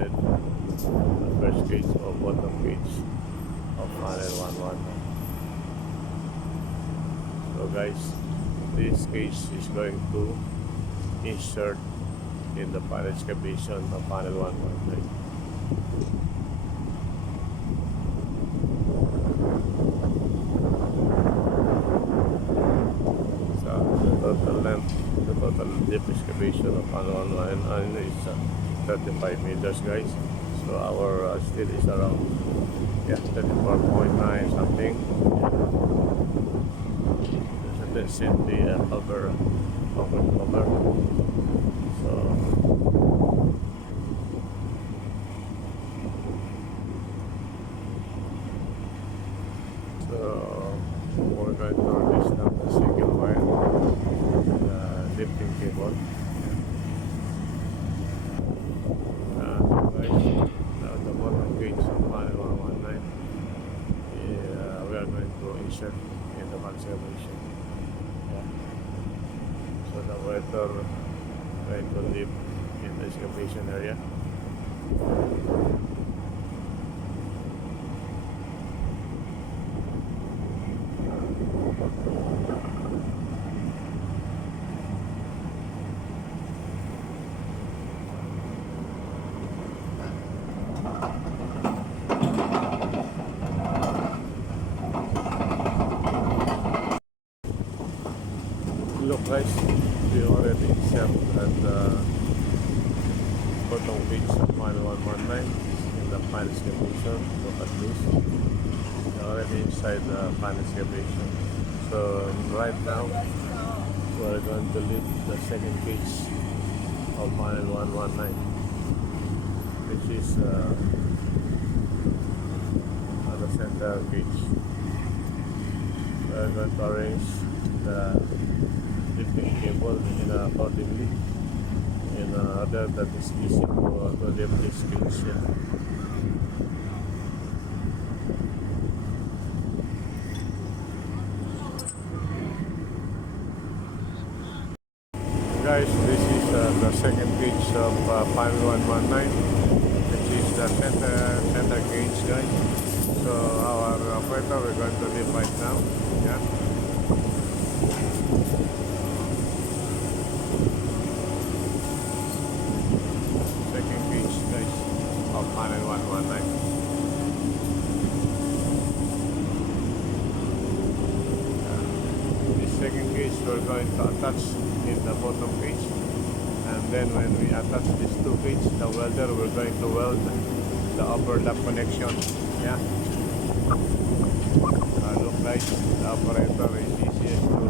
inserted the first cage or bottom cage of panel 119. So guys, this cage is going to insert in the final excavation of panel 119. So the total deep excavation of panel 119 is 35 meters, guys. So our steel is around 34.9 something. Let's set the cover. So we're going to release now the single wire, the lifting cable. Guys, now the bottom gauge of panel 119, we are going to insert in the conservation. So the water going to live in the excavation area. Look guys, we already insert at the bottom page of panel 119 in the final excavation. Look at this, we're already inside the final excavation. So right now we're going to lift the second page of panel 119, which is on the center page. We're going to arrange the lifting cable in accordingly in order that is easy to lift this cage here. Guys, this is the second cage of panel 119, which is the center cage, guys. So our operator, we're going to lift right now. Yeah. Of panel 119. This second cage we're going to attach in the bottom cage, and then when we attach these two cages, the welder we're going to weld the overlap connection. Yeah. Look guys, the operator is easiest to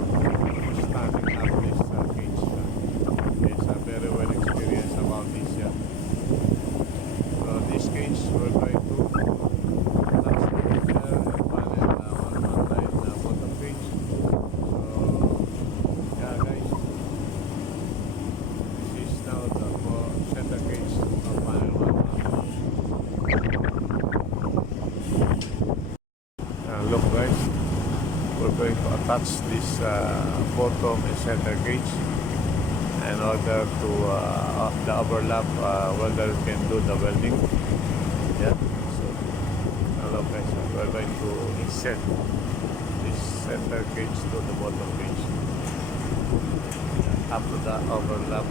standing up this cage. He's very well experienced about this. Yeah. This cage we're going to attach the panel 119 bottom cage. So yeah guys, this is now the center cage of panel 119. Look guys, we're going to attach this bottom and center cage in order to the overlap welder can do the welding. Yeah. So hello guys, we're going to insert this center cage to the bottom cage up to the overlap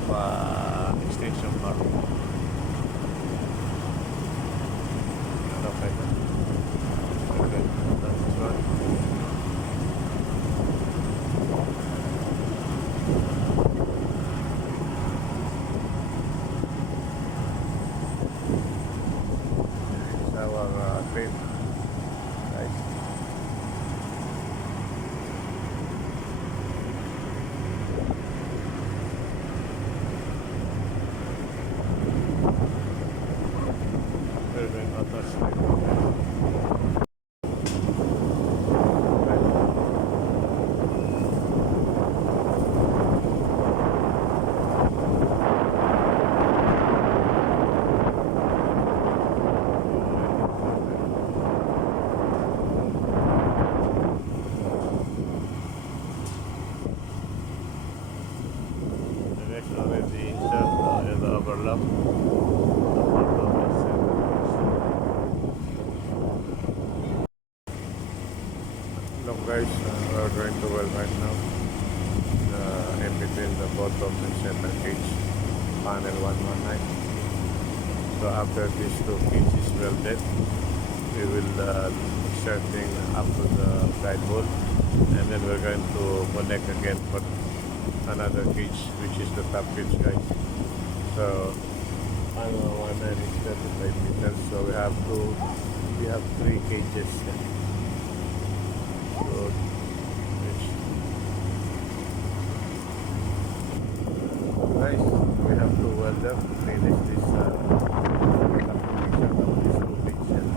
extension bar. Hello guys. Okay, that's this one. Our crane, guys. Very well attached. already insert the overlap. The bottom is So after these two cages welded, we will inserting up to the guide wall, and then we're going to connect again for another cage, which is the top cage, guys. So final one and is 35 meters. So we have three cages. So guys, we have to weld up, finish this application of this two cages.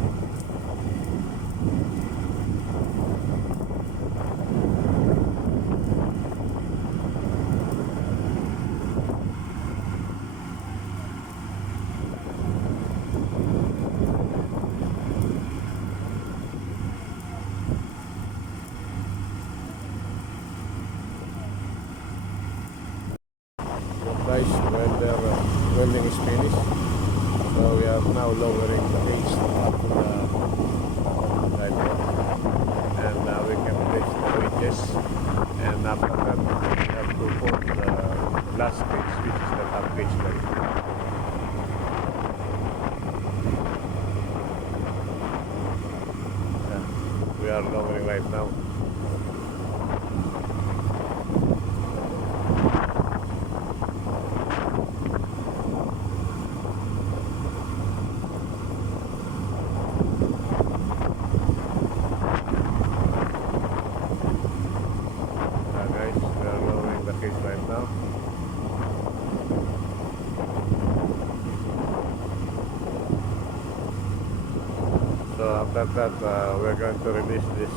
Guys, welding is finished. So we are now lowering the cage up to the guide, and we can place the wedges. And after that, we have to put the last cage, which is the top cage, guys. Yeah, we are lowering right now. Right now. So after that, we're going to release this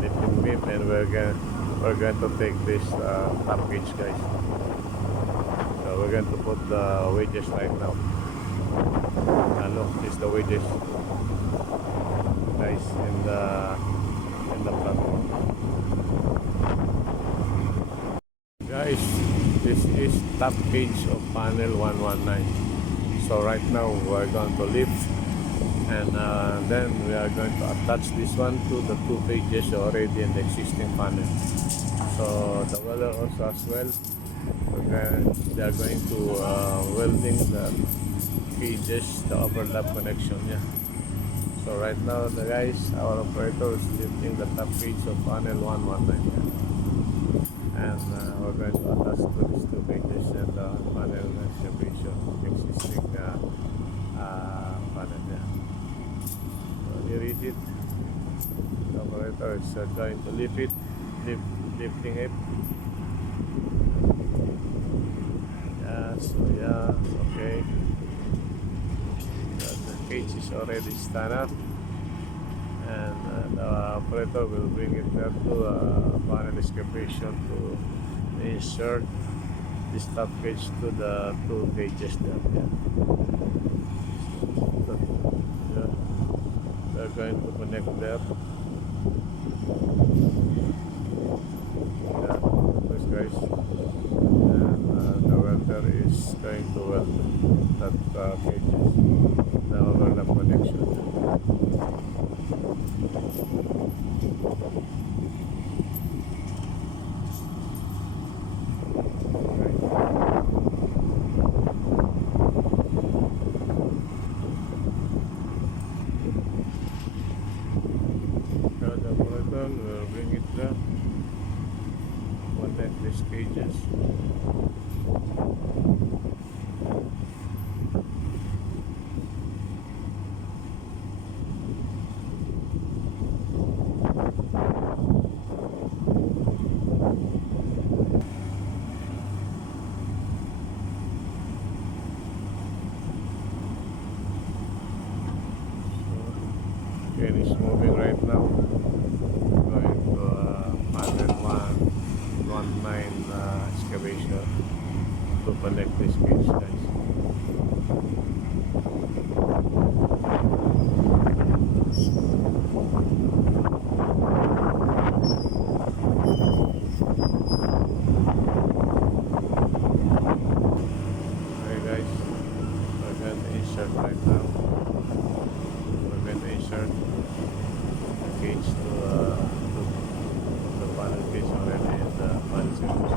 lifting beam, and we're going to take this top cage, guys. So we're going to put the wedges right now. Look, this is the wedges, guys, in the platform. Guys, this is top cage of panel 119. So right now we're going to lift, and then we are going to attach this one to the two cages already in the existing panel. So the welder also as well, they are going to welding the cages, the overlap connection. Yeah. So right now, the guys, our operator is lifting the top cage of panel 119. Yeah. And we're going to attach to these two pages and the panel separation existing panel. Yeah. So here is it. The operator is going to lift it, lifting it. Yeah, so yeah, okay. So the cage is already stand up, and the operator will bring it there to panel excavation to insert this top cage to the two cages there. Yeah. So, yeah. We're going to connect there. Yeah, this guys. And the welder is going to weld that cages, the overlap connection. We'll bring it there, connect these cages. Okay, it's moving right now. Going to panel 119 excavation to connect this cage, guys. Okay, guys, we're going to insert right now. We're going to insert the cage to the panel cage already in the panel section.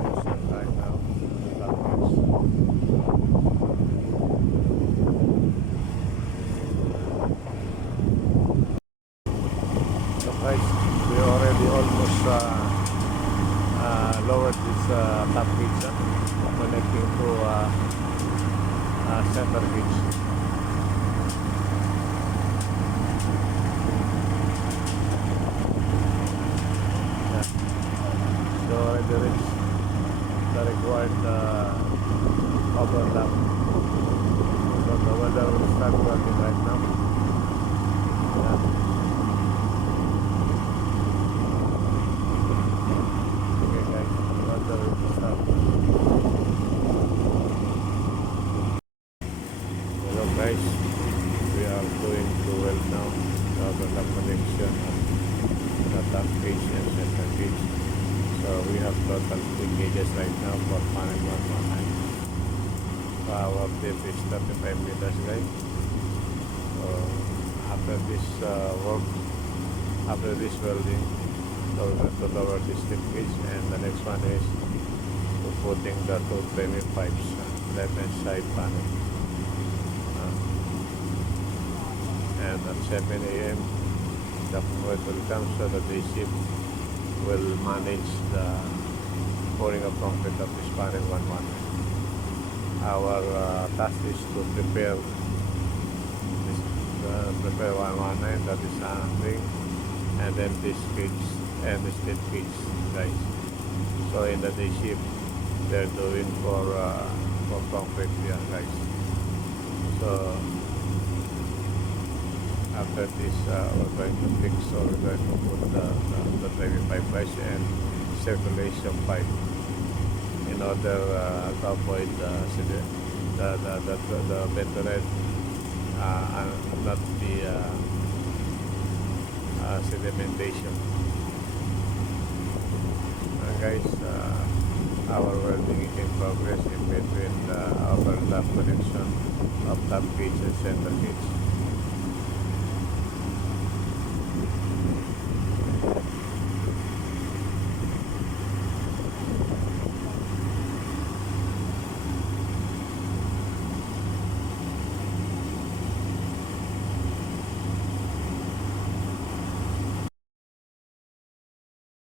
Insert right now the top cage. center gauge. Yeah. So already reached the required overlap. So the weather will start working right now. Yeah. Okay guys, the weather will start. Hello guys, we are going to well now. The overlap connection of the top gauge and center gauge. So we have total 3 gauges right now for panel 119. So our depth is 35 meters guys. So after this work, after this welding, so we're going to lower this tip gauge, and the next one is to putting the two premium pipes left and side panel. And at 7 a.m. the point will come, so the day shift will manage the pouring of concrete of this panel 119. Our task is to prepare this, prepare 119, that is ring, and then this gauge and this tip gauge guys. So in the day shift they're doing for concrete here guys. So after this we're going to fix, or we're going to put the driving pipe guys and circulation pipe in order to avoid the ventilate and not the sedimentation. Guys, our welding is in progress in between the overlap connection of top gauge and center gauge.